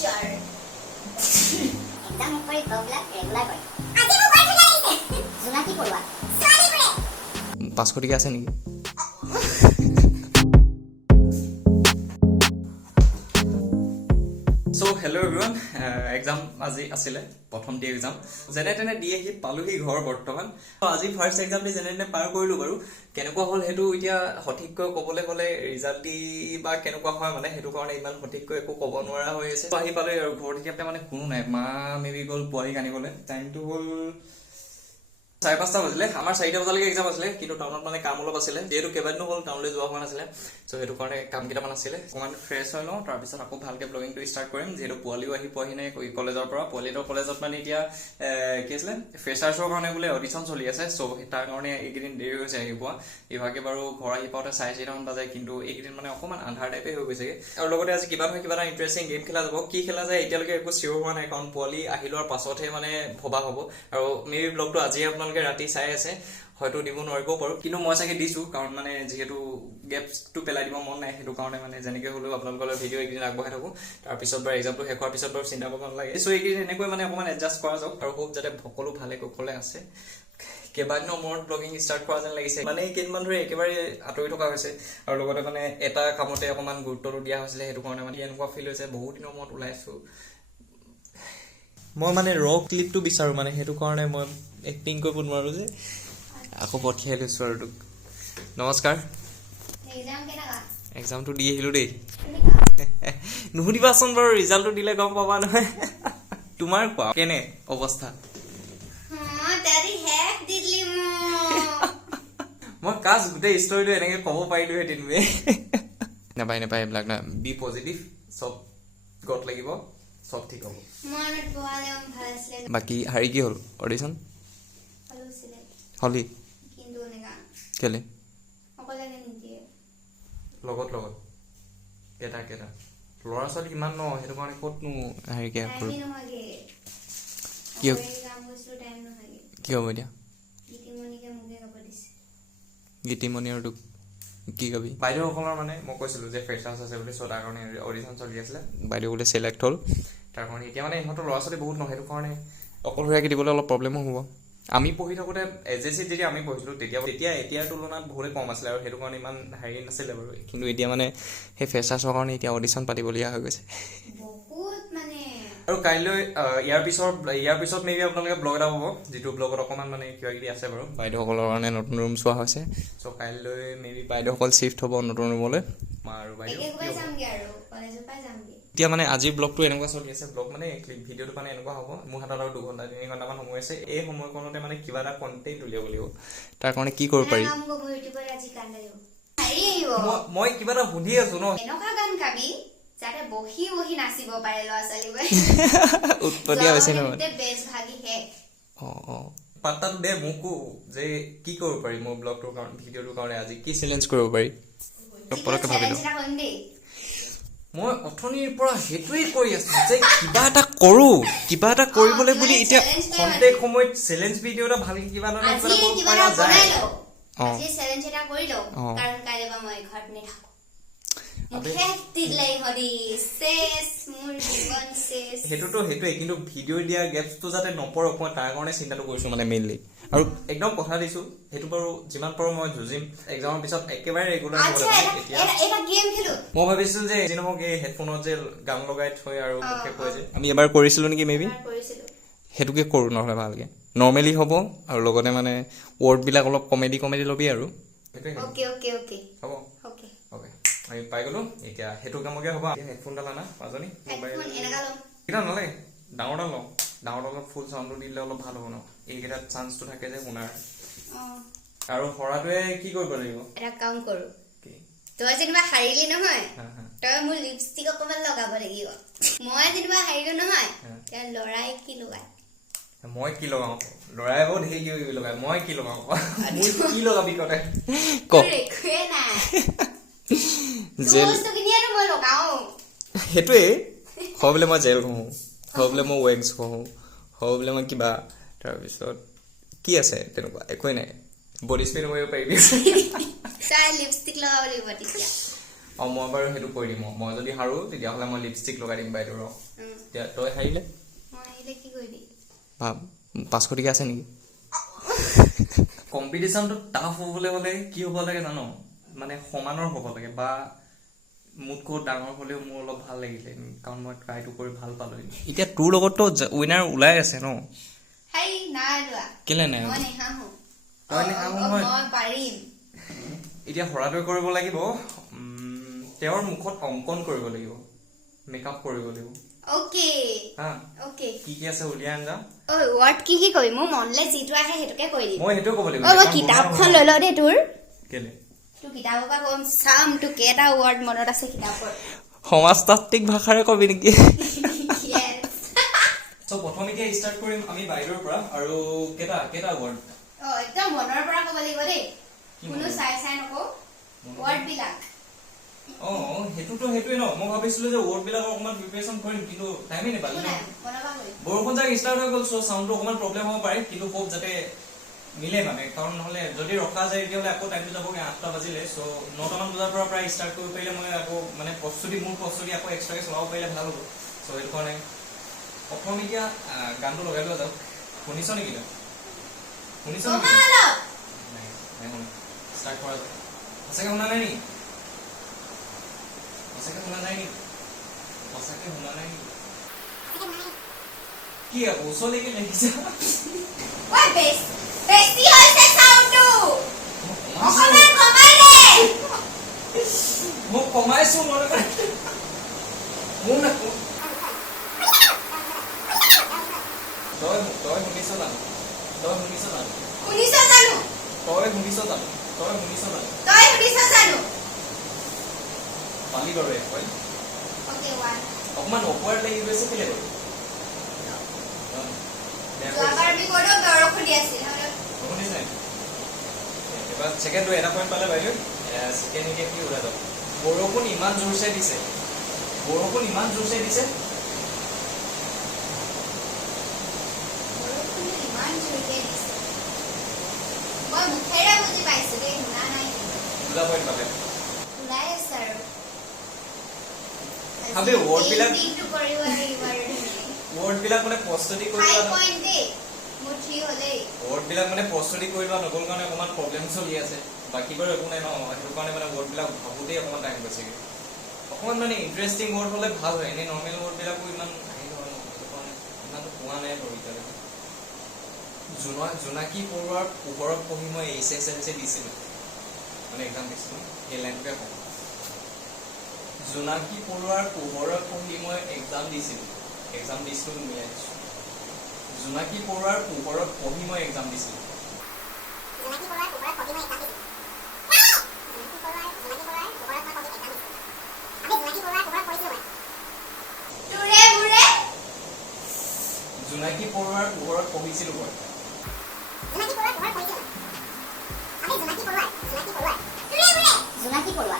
Teacher exam কৰি বগলা regular কৰে আজি মোক পাই থৈ আহিছে জোনাকি পঢ়োৱা ছোৱালীবোৰে 500 টকা আছে নেকি So hello everyone, exam আজি আছিলে প্ৰথম ডে exam যেনে তেনে দি আহি পালোহি ঘৰ বৰ্তমান আজি ফাৰ্স্ট exam দি যেনে তেনে পাৰ কৰিলো বাৰু কেনেকুৱা হ'ল হেতু এতিয়া সঠিককৈ ক'বলৈ গলে ৰিজাল্ট দি বা কেনেকুৱা হয় মানে হেতু কাৰণে ইমান সঠিককৈ একো ক'ব নোৱাৰা হৈ আছে আহি পালে আৰু ঘৰত এতিয়া মানে কোনো নাই মা মেবি গ'ল পোৱালি কানিবলৈ টাইমটো হ'ল 5:30 বাজিলে আমাৰ 4টা বজালৈকে এক্সাম আছিলে কিন্তু টাউনত মানে কাম অলপ আছিলে যেহেতু কেইবাদিনো হ'ল টাউনলৈ যোৱা হোৱা নাছিলে সো হেতু কাৰণে কাম কেইটামান আছিলে অকমান ফ্ৰেছ হৈ লওঁ তাৰ পিছত আকৌ ভালকে ব্লগিংটো ষ্টাৰ্ট কৰিম যেহেতু পোৱালিও আহি পোৱাহি নাই কলেজৰ পৰা পোৱালিটোৰ কলেজত মানে এতিয়া কি আছিলে ফ্ৰেছাৰ্ছৰ কাৰণে বোলে অডিশ্যন চলি আছে সো তাৰ কাৰণে এইকেইদিন দেৰি হৈছে আহি পোৱা ইভাগে বাৰু ঘৰ আহি পাওঁতে 4:30 মান বাজে কিন্তু এইকেইদিন মানে অকমান আন্ধাৰ টাইপে হৈ গৈছেগে আৰু লগতে আজি কিবা নহয় কিবা এটা ইন্টাৰেষ্টিং গেম খেলা যাব কি খেলা যায় এতিয়ালৈকে একো চিয়ৰ হোৱা নাই কাৰণ পোৱালি আহি লোৱাৰ পাছতহে মানে ভবা হ'ব আৰু মেবি ব্লগটো আজি আপোনালোকে ৰাতি চাই আছে হয়তো দিব নোৱাৰিব পাৰো কিন্তু মই চাগে দিছো কাৰণ মানে যেহেতু গেপছটো পেলাই দিব মন নাই হেতু কাৰণে মানে যেনেকৈ হলেও আপোনালোকৰ ভিডিও একদিন আগবঢ়াই থাকো তাৰ পিছত বাৰ এক্সামটো শেষ হোৱাৰ পিছত বাৰু চিন্তা কৰিব নালাগে সো এইকেইদিন এনেকৈ মানে অকমান এডজাষ্ট কৰা যাওক আৰু হোপ যাতে সকলো ভালে কুশলে আছে কেইবাদিনৰ মূৰত ব্লগিং ষ্টাৰ্ট কৰা যেন লাগিছে মানে কেইদিনমান ধৰি একেবাৰে আঁতৰি থকা হৈছে আৰু লগতে মানে এটা কামতে অকমান গুৰুত্বটো দিয়া হৈছিলে হেতু কাৰণে মানে এনেকুৱা ফিল হৈছে বহুত দিনৰ মূৰত ওলাইছো মই মানে ৰ ক্লিপটো বিচাৰো মানে হেতু কাৰণে মই এক্টিং কৰিব নোৱাৰো যে আকৌ পঠিয়াই লৈছো আৰু তোক নমস্কাৰ এক্সাম কেনেকা এক্সামটো দি আহিলো দেই নুসুধিবাচোন বাৰু ৰিজাল্টটো দিলে গম পাবা নহয় তোমাৰ কোৱা কেনে অৱস্থা দাদি হেক দিলি মই কাজ গোটেই ষ্টৰীটো এনেকে ক'ব পাৰিলো হেতেন বে নাপাই এইবিলাক না বি পজিটিভ চব গট লাগিব সব ঠিক হ'ব মনত পোৱালে ভাল আছিল বাকি হাৰি কি হ'ল অডিশ্যন হলছিলে হলি কিন্তু নেগা কেলে অকলে নিদিয়ে লগত কেটা ল'ৰা ছোৱালী ইমান ন হেতু কাৰণে ক'তনো হেৰি কে টাইম নহয়গে কি কাম কৰিছো টাইম নহয়গে কি হ'ব এতিয়া গীতিমণিকে মুখে কাব দিছে গীতিমণি আৰু তোক কি কবি বাইদেউসকলৰ মানে মই কৈছিলো যে ফ্ৰেছাৰ্ছ আছে বুলি চ' তাৰ কাৰণে অডিশ্যন চলি আছিলে বাইদেউ বোলে চিলেক্ট হ'ল তাৰ কাৰণে এতিয়া মানে ইহঁতৰ ল'ৰা ছোৱালী বহুত নহয় সেইটো কাৰণে অকলশৰীয়াকৈ দিবলৈ অলপ প্ৰব্লেমো হ'ব আমি পঢ়ি থাকোঁতে এজেচিত যেতিয়া আমি পঢ়িছিলোঁ তেতিয়া এতিয়াৰ তুলনাত বহুতেই কম আছিলে আৰু সেইটো কাৰণে ইমান হেৰি নাছিলে বাৰু কিন্তু এতিয়া মানে সেই ফ্ৰেছাৰ্ছৰ কাৰণে এতিয়া অডিশ্যন পাতিবলগীয়া হৈ গৈছে বহুত মানে আৰু কাইলৈ ইয়াৰ পিছত মেবি আপোনালোকে ব্লগ এটা পাব যিটো ব্লগত অকণমান মানে কিবা কিবি আছে বাৰু বাইদেউসকলৰ কাৰণে নতুন ৰুম চোৱা হৈছে চ' কাইলৈ মেবি বাইদেউসকল চিফ্ট হ'ব নতুন ৰুমলৈ মা আৰু বাইদেউ এতিয়া মানে আজিৰ ব্লগটো এনেকুৱা চলি আছে ব্লগ মানে ভিডিঅ'টো মানে এনেকুৱা হ'ব মোৰ হাতত আৰু 2 ঘণ্টা 3 ঘণ্টামান সময় আছে এই সময়কণতে মানে কিবা এটা কণ্টেণ্ট উলিয়াব লাগিব তাৰ কাৰণে কি কৰিব পাৰি মই কিবা এটা সুধি আছো ন এনেকুৱা গান গাবি যাতে বহি নাচিব পাৰে ল'ৰা ছোৱালীবোৰে উৎপত্তিয়া বেছি নহয় বেছ ভাগি হে পাত্তাটো দে মোকো যে কি কৰিব পাৰি মোৰ ব্লগটোৰ কাৰণে ভিডিঅ'টোৰ কাৰণে আজি কি চেলেঞ্জ কৰিব পাৰি পটককৈ ভাবিলো মই অথনিৰ পৰা সেইটোৱেই কৰি আছো যে কিবা এটা কৰো কিবা এটা কৰিবলৈ বুলি এতিয়া খন্তেক সময়ত চেলেঞ্জ ভিডিঅ' এটা ভালকে কিবা এটা পৰা যায় আজি চেলেঞ্জ এটা কৰি লও কাৰণ কাইলৈ বা মই ঘৰত নাথাকো সেইটোৱে কিন্তু ভিডিঅ' দিয়া গেপছটো যাতে নপৰক মই তাৰ কাৰণে চিন্তাটো কৰিছো মানে মেইনলি আৰু একদম কথা দিছো সেইটো বাৰু যিমান পাৰো মই যুঁজিম এক্সামৰ পিছত একেবাৰে ৰেগুলাৰ মই ভাবিছিলো যে এদিন হওক এই হেডফোনত যে গান লগাই থৈ আৰু মুখে কৈ যে আমি এবাৰ কৰিছিলো নেকি মেবি সেইটোকে কৰো নহ'লে ভালকে নৰ্মেলি হ'ব আৰু লগতে মানে ৱৰ্ডবিলাক অলপ কমেডি ল'বি আৰু হ'ব আমি পাই গলো এতিয়া সেইটো কামকে হ'ব হেডফোনডাল আনা পাঁচজনী মোবাইল নালাগে ডাঙৰডাল ফুল চাউণ্ডটো দিলে অলপ ভাল হ'ব ন এইকেইটাত চান্সটো থাকে যে শুনাৰ আৰু হৰাটোৱে কি কৰিব লাগিব এটা কাম কৰো তই যেনিবা হাৰিলি নহয় তই মোৰ লিপষ্টিক অকমান লগাব লাগিব মই যেনিবা হাৰিলো নহয় লৰাই কি লগাই মই কি লগাও লৰাই বহুত ধেৰ কি লগাই মই কি লগাও মোৰ কি লগাবি কতে ক সেইটোৱে হয় বোলে মই জেল ঘঁহো হয় বোলে মই ৱেক্স ঘঁহো হয় বোলে মই কিবা তাৰপিছত কি আছে তেনেকুৱা একোৱেই নাই বডি স্প্ৰে কৰিব পাৰিবি লিপষ্টিক লগাব লাগিব তেতিয়া মই বাৰু সেইটো কৰি দিম মই যদি হাৰো তেতিয়াহ'লে মই লিপষ্টিক লগাই দিম বাইদেউৰ এতিয়া তই হাৰিলে মই আহিলে কি কৰিবি ভাব 500 টকা আছে নেকি কম্পিটিশনটো টাফ হ'বলৈ হ'লে কি হ'ব লাগে জানো মানে সমানৰ হ'ব লাগে বা মোতকৈ ডাঙৰ হ'লেও মোৰ অলপ ভাল লাগিলে কাৰণ মই ট্ৰাইটো কৰি ভাল পালো এতিয়া তোৰ লগততো উইনাৰ ওলাই আছে ন হাই নাই লোৱা কেলে নাই মই নেহাহো তই নেহাহো মই পাৰিম এতিয়া হৰাটোৱে কৰিব লাগিব তেওঁৰ মুখত অংকন কৰিব লাগিব মেকআপ কৰিব লাগিব ওকে হা ওকে কি কি আছে উলিয়াই আনজা ঐ ৱৰ্ড কি কি কবি মোৰ মনলে যিটো আহে হেতুকে কৈ দিম মই হেতু ক'ব লাগিব মই কিতাপখন লৈ লও দে তোৰ কেলে তোৰ কিতাপৰ পৰা কম চাম তোৰ কেইটা ৱৰ্ড মনত আছে কিতাপৰ সমাজতাত্ত্বিক ভাষাৰে কবি নেকি Yes. সো প্ৰথম এতিয়া ষ্টাৰ্ট কৰিম আমি বাইৰৰ পৰা আৰু কেটা ৱৰ্ড একদম মনৰ পৰা ক'ব লাগিব দেই কোনো চাই নকও ৱৰ্ড বিলাক হেতুটোৱে ন মই ভাবিছিলো যে ৱৰ্ড বিলাকৰ অকমান প্ৰিপাৰেচন কৰিম কিন্তু টাইমে নাপালো বৰষুণ যাক ষ্টাৰ্ট হৈ গ'ল সাউন্ডটো অকমান প্ৰব্লেম হ'ব পাৰে কিন্তু খুব যাতে মিলে মানে কাৰণ নহলে যদি ৰখা যায় তেতিয়াহ'লে আকৌ টাইমটো যাবগে 8টা বাজিলে সো 9টা মান বজাৰ পৰা প্ৰায় ষ্টাৰ্ট কৰিব পাৰিলে মই আকৌ মানে মোৰ প্ৰস্তুতি আকৌ এক্সট্ৰাকে চলাব পাৰিলে ভাল হ'ব সো এইটো কাৰণে প্ৰথম এতিয়া গানটো লগাই লোৱা যাওক শুনিছ নেকি তই শুনিছ নেকি নাই ষ্টাৰ্ট কৰা যাওক সঁচাকে শুনা নাই নেকি সঁচাকে শুনা নাই নেকি কি আকৌ ওচৰলৈকে লাগিছে ঐ বেছি হৈছে সাউন্ডটো অকমান কমাই দে মই কমাইছো মোৰ না তই শুনিছ জানো পালি বাৰু কয় অকমান অকৱাৰ্ড লাগি গৈছে কেলে বাৰু এবাৰ ছেকেণ্ডটো এটা পইণ্ট পালে বাইদেউ ছেকেণ্ড এতিয়া কি ওলাই যাব বৰষুণ ইমান জোৰছে দিছে মই মুখেৰে বুজি পাইছো দেই শুনা নাই দুটা পইণ্ট পালে ওলাই আছে আৰু ভাবে ৱৰ্ড বিলাক মানে প্ৰস্তুতি কৰি লোৱা নগ'ল কাৰণে অকণমান প্ৰব্লেম চলি আছে বাকী বাৰু একো নাই ন সেইটো কাৰণে মানে ৱৰ্ড বিলাক ভাবোতেই অকণমান টাইম গৈছেগে অকণমান মানে ইণ্টাৰেষ্টিং ৱৰ্ড হ'লে ভাল হয় এনেই নৰ্মেল ৱৰ্ড বিলাকো ইমান আহি নহয় ইমানটো পোৱা নাই বাৰু এতিয়ালৈকে জোনাকী পৰুৱাৰ পোহৰত পঢ়ি মই HSLC দিছিলোঁ মানে এক্সাম দিছিলোঁ সেই লাইনটোকে কওঁ জোনাকী পৰুৱাৰ পোহৰত পঢ়ি মই এক্সাম দিছিলোঁ মিলাই দিছোঁ জোনাকী পৰুৱাৰ পোহৰত পঢ়ি মই এক্সাম দিছিলোঁ জোনাকী পৰুৱাৰ পোহৰত পঢ়িছিলোঁ মই জোনাকী পৰুৱা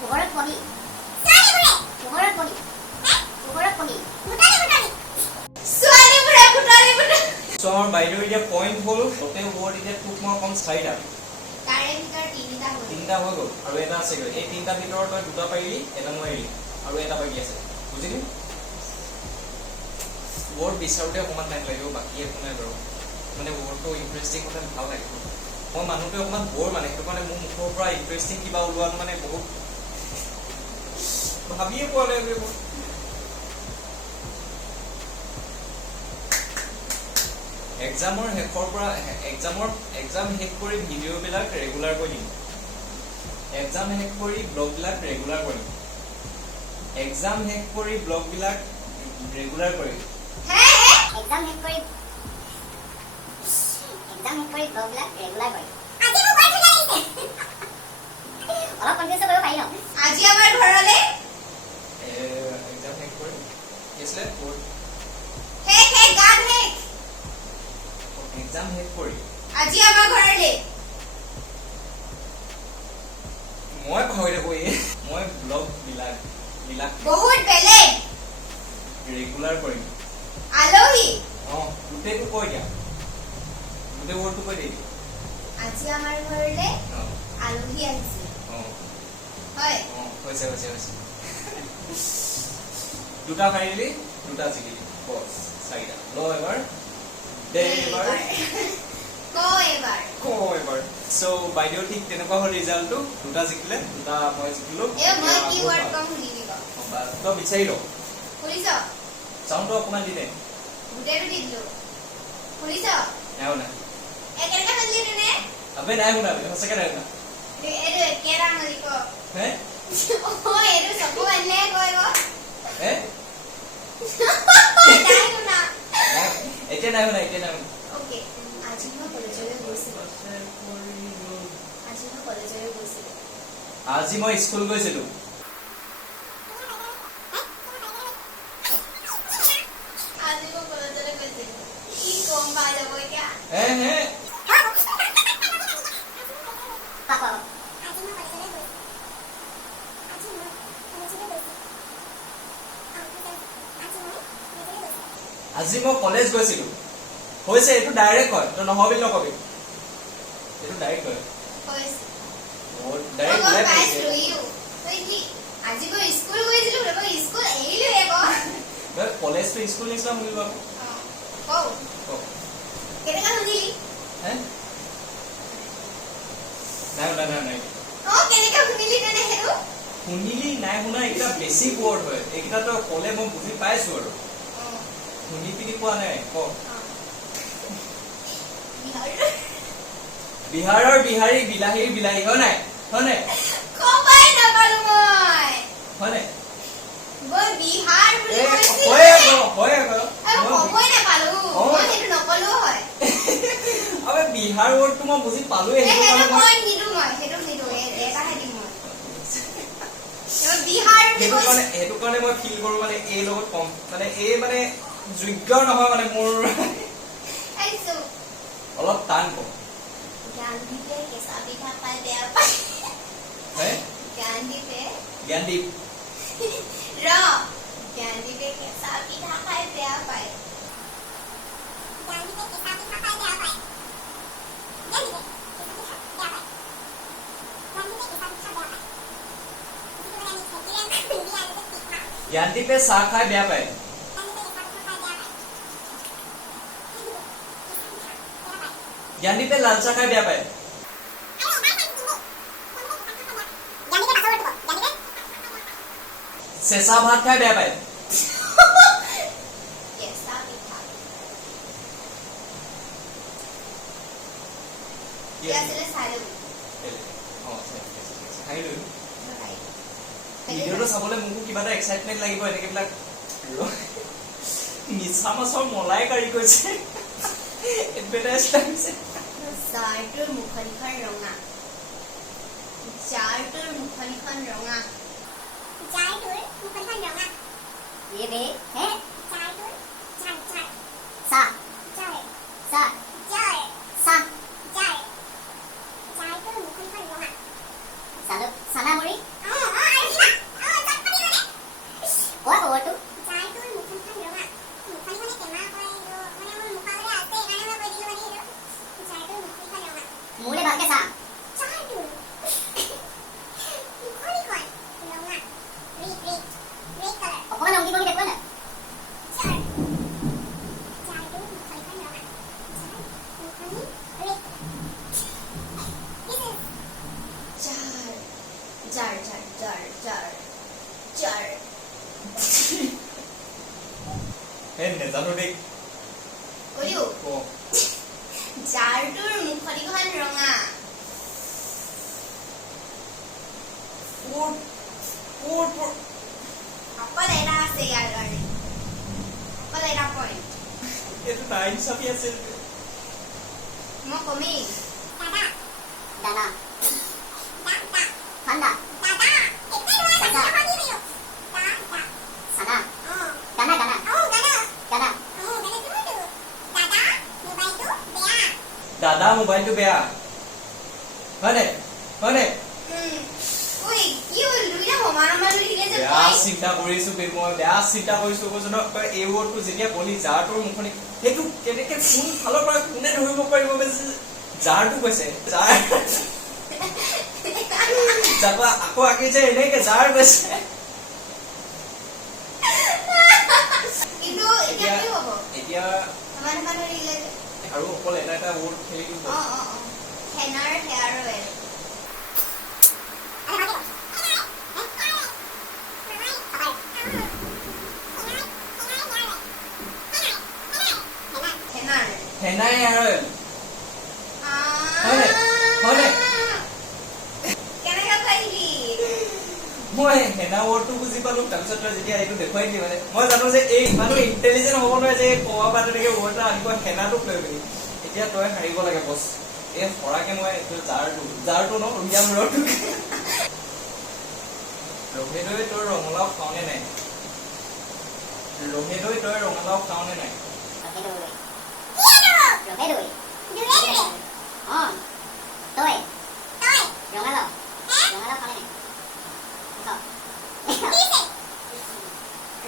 পোহৰত পঢ়ি আমাৰ বাইদেউ এতিয়া পইণ্ট হ'ল টোটেল ৱৰ্ড এতিয়া তোক মই কম 4টা তাৰে ভিতৰত 3টা হৈ গ'ল আৰু এটা আছে এই 3টাৰ ভিতৰত তই 2টা পাৰিলি এটা মই এৰিলি আৰু এটা বাকী আছে বুজিলি ৱৰ্ড বিচাৰোঁতে অকণমান টাইম লাগিব বাকী একো নাই বাৰু মানে ৱৰ্ডটো ইণ্টাৰেষ্টিং হ'লে ভাল লাগিব মই মানুহটোৱে অকণমান বৰ মানে সেইটো কাৰণে মোৰ মুখৰ পৰা ইণ্টাৰেষ্টিং কিবা ওলোৱাত মানে বহুত ভাবিয়ে পোৱা নাই এক্সামৰ শেষৰ পৰা এক্সাম শেষ কৰি ভিডিঅ'বিলাক ৰেগুলাৰ কৰি দিম এক্সাম শেষ কৰি ব্লগবিলাক ৰেগুলাৰ কৰিম এক্সাম শেষ কৰি ব্লগবিলাক ৰেগুলাৰ কৰিম এক্সাম শেষ কৰি ব্লগবিলাক ৰেগুলাৰ কৰিম অলপ কনফিউজ কৰিব পাৰি ন আজি আমাৰ ঘৰলে এক্সাম শেষ কৰি কি আছিলে এক্সাম শেষ কৰি আজি আমাৰ ঘৰলে মই পাহৰি থাকো মই ব্লগ বিলাক বহুত বেলেগ ৰেগুলাৰ কৰিম আলহী গোটেইটো কৈ দিয়া গোটেই ৱৰ্ডটো কৈ দিয়া আজি আমাৰ ঘৰলে আলহী আহিছে হয় হৈছে দুটা হাৰিলি দুটা জিকিলি বস চাৰিটা ল এবাৰ দে এবাৰ এবাৰ সো বাইদেউ ঠিক তেনেকুৱা হ'ল ৰিজাল্টটো দুটা জিকিলে দুটা মই জিকিলো মই কি ৱৰ্ড কম শুনিবি ক তই বিচাৰি ল শুনিছ চাউণ্ডটো অকমান দিনে গোটেইটো দি দিলো শুনিছ নাই নাই একেলগে শুনিলি নে আবে নাই শুনা সঁচাকে নাই শুনা এইটো একেৰা মলি ক হে এইটো চকু আনিলে কয় ক হে নাই শুনা এতিয়া নাই শুনা ওকে আজি মই কলেজলৈ গৈছিলো আজি মই স্কুল গৈছিলো আজি মই কলেজলৈ গৈছিলো কি কম পাই যাব এতিয়া হে হে আজি মই কলেজ গৈছিলো হৈছে এইটো ডাইৰেক্ট কয় তই নহবি নকবি এইটো ডাইৰেক্ট কয় ডাইৰেক্ট ওলাই পৰিছে আজি মই স্কুল গৈছিলো মই স্কুল এৰিলো একো কলেজটো স্কুল নিচিনা শুনিব কেনেকা শুনিলি হে নাই কেনেকা শুনিলি তেনে সেইটো শুনিলি নাই শুনা এইকেইটা বেছি ৱৰ্ড হয় এইকেইটা তই ক'লে মই বুজি পাইছো আৰু শুনি পিনি পোৱা নাই ক বিহাৰৰ বিহাৰী বিলাহীৰ বিলাহী হয় নাই কবাই নাপালো মই হয় নাই মই বিহাৰ বুলি কৈছিলো হয় কবই নাপালো মই সেইটো নকলো হয় আবে বিহাৰ ৱৰ্ডটো মই বুজি পালোৱে সেইটো মই নিদো এটাহে দিম মই বিহাৰ সেইটো কাৰণে মই ফিল কৰো মানে এই লগত কম মানে এই মানে যোগ্য নহয় মানে মোৰ অলপ টান কম গান্ধীপে কেঁচা পিঠা খাই বেয়া পায় জ্ঞানদীপ গান্ধীপে কেঁচা পিঠা খাই বেয়া পায় জ্ঞানদীপে চাহ খাই বেয়া পায় জ্ঞানদীপে লাল চাহ খাই বেয়া পায় চেঁচা ভাত খাই বেয়া পায় ভিডিঅ'টো চাবলৈ মোকো কিবা এটা এক্সাইটমেণ্ট লাগিব এনেকে বিলাক মিছা মাছৰ মলাই কাঢ়ি গৈছে এডভাৰটাইজ লাগিছে জাৰটোৰ মুখনিখন ৰঙা ৰে হে চাহ চানামুৰি কোৱা খবৰটো মোলে ভালকে চা অকমান অংকি বহি দেখুৱা না নেজানো দেই জাৰটোৰ মুখনিখন ৰঙা অকল এটা আছে ইয়াৰ কাৰণে অকল এটা পইণ্ট এইটো নাইন চাপি আছে মই কমেই দাদা ঠাণ্ডা দাদা মোবাইলটো বেয়া হয়নে বেয়া চিন্তা কৰিছো মই বেয়া চিন্তা কৰিছো এই ৱৰ্ডটো যেতিয়া কলি জাৰটোৰ মুখনি সেইটো কেনেকে কোন ফালৰ পৰা কোনে ধৰিব পাৰিব জাৰটো কৈছে আকৌ আঁকি যে এনেকে জাৰ কৈছে এনেকুৱা ধৰিলে যে আৰু অকল এটা এটা ৱৰ্ড খেলি দিব হেনাৰ হেয়াৰ অইল হেনাই আৰু হয়নে কেনেকে পাৰিলি মই হেনা ৱৰ্ডটো বুজি পালো তাৰপিছত তই যেতিয়া এইটো দেখুৱাই দিলি মানে মই জানো যে এই ইমানো ইণ্টেলিজেন্ট হ'ব নোৱাৰে যে কোৱা পৰা তেনেকে ৱৰ্ড এটা আনিব হেনাটোক লৈ পিনি এতিয়া তই হাৰিব লাগে বছ এই সৰাকে মই জাৰটো ন ৰুহিয়া মূৰটো ৰহেদৈ তই ৰঙালাও খাওঁনে নাই ৰহেদৈ তই ৰঙালাও খাওঁনে নাই ৰহেদৈ তই ৰঙালাও খালে নাই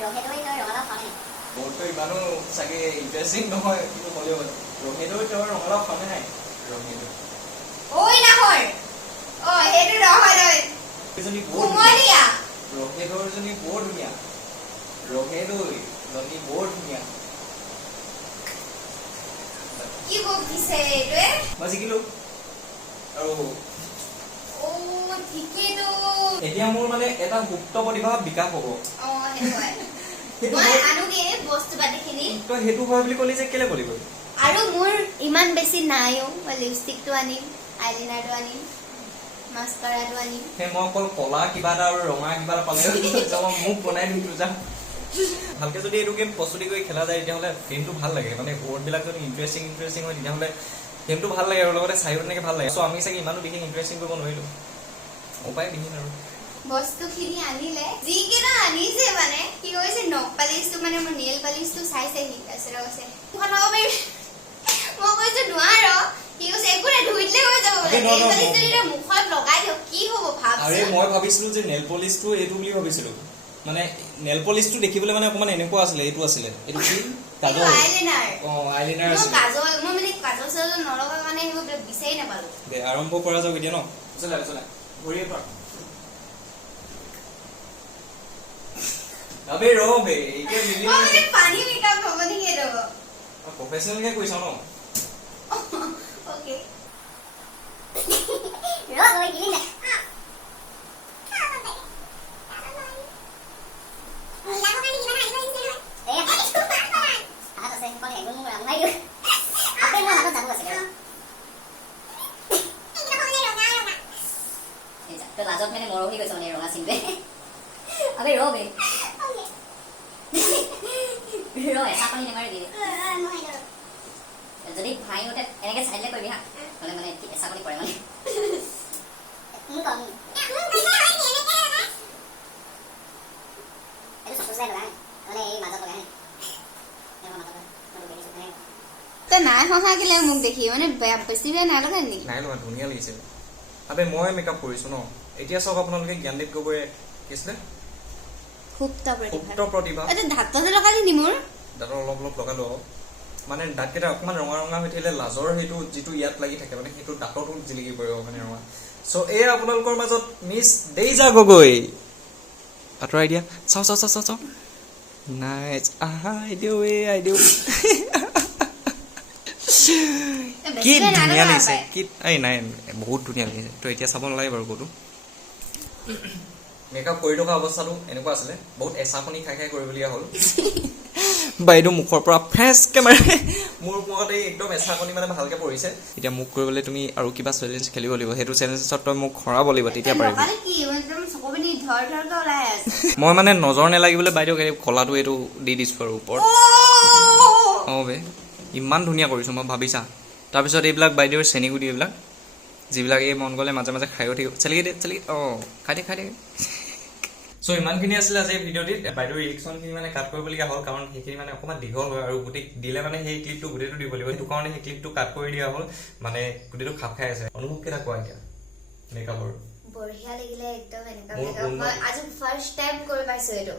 ৰহেদৈ তই ৰঙালাও খালে নাই ৱৰ্ডটো ইমানো চাগে ইণ্টাৰেষ্টিং নহয় কিন্তু হ'লেও ৰহেদৈ তই ৰঙালাও খাওঁনে নাই ৰহেদৈ ওই নাহৰ সেইটো ৰহেদৈ এজনী কুমলীয়া ৰহেদৈজনী বৰ ধুনীয়া ৰহেদৈ জনী বৰ ধুনীয়া কি বকিছে এইটোৱে মই জিকিলো আৰু ঠিকেইতো এতিয়া মোৰ মানে এটা গুপ্ত প্ৰতিভা বিকাশ হ'ব সেইটো মই আনোগে বস্তু পাতিখিনি তই সেইটো হয় বুলি ক'লি যে কেলে ক'লি আৰু মোৰ ইমান বেছি নাইও মই লিপষ্টিকটো আনিম আইলাইনাৰটো আনিম মাস্কাৰাটো আনিম সেই মই অকল কলা কিবা এটা আৰু ৰঙা কিবা এটা পালে মোক বনাই দিম তোৰ যা ভালকে যদি এইটো গেম প্ৰস্তুতি কৰি খেলা যায় তেতিয়াহ'লে গেমটো ভাল লাগে মানে ৱৰ্ডবিলাক যদি ইণ্টাৰেষ্টিং হয় তেতিয়াহ'লে গেমটো ভাল লাগে আৰু লগতে চাইও তেনেকে ভাল লাগে চ' আমি চাগে ইমানো বিশেষ ইণ্টাৰেষ্টিং কৰিব নোৱাৰিলো উপায় বিহীন আৰু বস্তুখিনি আনিলে যিকেইটা আনিছে মানে কি কৈছে নখ পালিচটো মানে মোৰ নেইল পালিচটো চাইছে সি তাৰপিছত কৈছে মই কৈছো নোৱাৰ কি কৈছে একো নাই ধুই দিলে হৈ যাব নেইল পালিচটো এতিয়া মুখত লগাই দিয়ক কি হ'ব ভাবছো আৰে মই ভাবিছিলো যে নেল পলিচটো এইটো বুলি ভাবিছিলো মানে নেল পলিচটো দেখিবলৈ মানে অকমান এনেকুৱা আছিলে এইটো আছিলে এইটো কি কাজল আইলাইনাৰ আইলাইনাৰ মই আছিলে কাজল মই মানে কাজল চাজল নলগা কাৰণে সেইবোৰ বিচাৰি নাপালো দে আৰম্ভ কৰা যাওক এতিয়া ন চলা ঘূৰিয়ে পাৰ আবে বে এতিয়া মিলি মানে পানী মেকআপ হ'ব নেকি এইটো প্ৰফেশনাল কে কৈছা ন ওকে ৰৈ গিলি না লাজত মানে মৰহি গৈছে মানে ৰঙা চিনটোৱে আবে ৰ বে ৰ এচা পানী নেমাৰি দিয়ে যদি ভাইহঁতে এনেকে চাইডলে কৰিবি হা মানে মানে এচা পানী পৰে মানে তই নাই হহাকিলে মোক দেখি মানে বেছি বেয়া নালাগে নেকি নাই লগা ধুনীয়া লাগিছে আবে মই মেকআপ কৰিছো ন এতিয়া চাওক আপোনালোকে জ্ঞানদীপ গগৈয়ে কি আছিলে সুপ্ত প্ৰতিভা এইটো দাঁততে লগালি নি মোৰ দাঁতৰ অলপ অলপ লগালো মানে দাঁতকেইটা অকমান ৰঙা ৰঙা হৈ থাকিলে লাজৰ সেইটো যিটো ইয়াত লাগি থাকে মানে সেইটো দাঁততো জিলিকি পৰিব মানে ৰঙা চ' এয়া আপোনালোকৰ মাজত মিছ দেইজা গগৈ আঁতৰাই দিয়া চাওঁ নাইচ আইদেউ কি ধুনীয়া লাগিছে কি এই নাই বহুত ধুনীয়া লাগিছে তো এতিয়া চাব নালাগে বাৰু ক'তো মেকআপ কৰি থকা অৱস্থাটো এনেকুৱা আছিলে বহুত এচাকনি খাই কৰিবলগীয়া হ'ল বাইদেউ মুখৰ পৰা ফ্ৰেছকে মাৰে মোৰ মুখত এই একদম এচাকনি মানে ভালকে পৰিছে এতিয়া মোক কৰিবলৈ তুমি আৰু কিবা চেলেঞ্জ খেলিব লাগিব সেইটো চেলেঞ্জত তই মোক হৰাব লাগিব তেতিয়া পাৰিবি মই মানে নজৰ নেলাগিবলৈ বাইদেউক এই কলাটো এইটো দি দিছো আৰু ওপৰত বে ইমান ধুনীয়া কৰিছো মই ভাবিছা তাৰপিছত এইবিলাক বাইদেউৰ চেনিগুটি এইবিলাক যিবিলাক এই মন গ'লে মাজে মাজে খাইও থাকিব চেলিকে খাই দে চ' ইমানখিনি আছিলে আজি ভিডিঅ'টিত বাইদেউৰ ৰিয়েকশ্যনখিনি মানে কাট কৰিবলগীয়া হ'ল কাৰণ সেইখিনি মানে অকণমান দীঘল হয় আৰু গোটেই দিলে মানে সেই ক্লিপটো গোটেইটো দিব লাগিব সেইটো কাৰণে সেই ক্লিপটো কাট কৰি দিয়া হ'ল মানে গোটেইটো খাপ খাই আছে অনুভৱ কেইটা কোৱা এতিয়া মেকআপৰ বঢ়িয়া লাগিলে একদম এনেকা মেকআপ মই আজি ফাৰ্ষ্ট টাইম কৰি পাইছো এইটো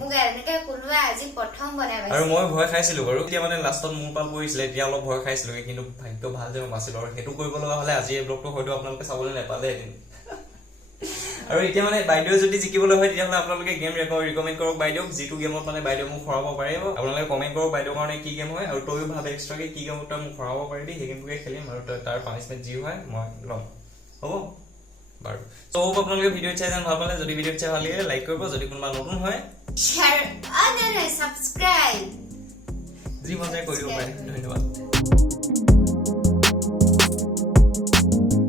মোক এনেকে কোনোবাই আজি প্ৰথম বনাই পাইছে আৰু মই ভয় খাইছিলো বাৰু এতিয়া মানে লাষ্টত মোৰ পাল পৰিছিলে এতিয়া অলপ ভয় খাইছিলো কিন্তু ভাগ্য ভাল যে মই বাচিলো আৰু সেইটো কৰিব লগা হ'লে আজি এই ব্লগটো হয়তো আপোনালোকে চাবলৈ নাপালে এদিন আৰু এতিয়া মানে বাইদেউ যদি জিকিবলৈ হয় তেতিয়াহ'লে আপোনালোকে গেম ৰিকমেণ্ড কৰক বাইদেউক, যিটো গেমত মানে বাইদেউ মোক হৰাব পাৰিব। আপোনালোকে কমেণ্ট কৰক বাইদেউৰ কাৰণে কি গেম হয়, আৰু তইও ভাবে এক্সট্ৰাকে কি গেমত তই মোক হৰাব পাৰিবি, সেই গেমটোকে খেলিম আৰু তই তাৰ পানিচমেণ্ট যি হয় মই ল'ম, হ'ব বাৰু। চ' হোপ আপোনালোকে ভিডিঅ' চাই যেন ভাল পালে, যদি ভিডিঅ' চাই ভাল লাগে লাইক কৰিব, যদি কোনোবা নতুন হয় শ্বেয়াৰ, সাবস্ক্ৰাইব যি মন যায় কৰি দিব পাৰে। ধন্যবাদ।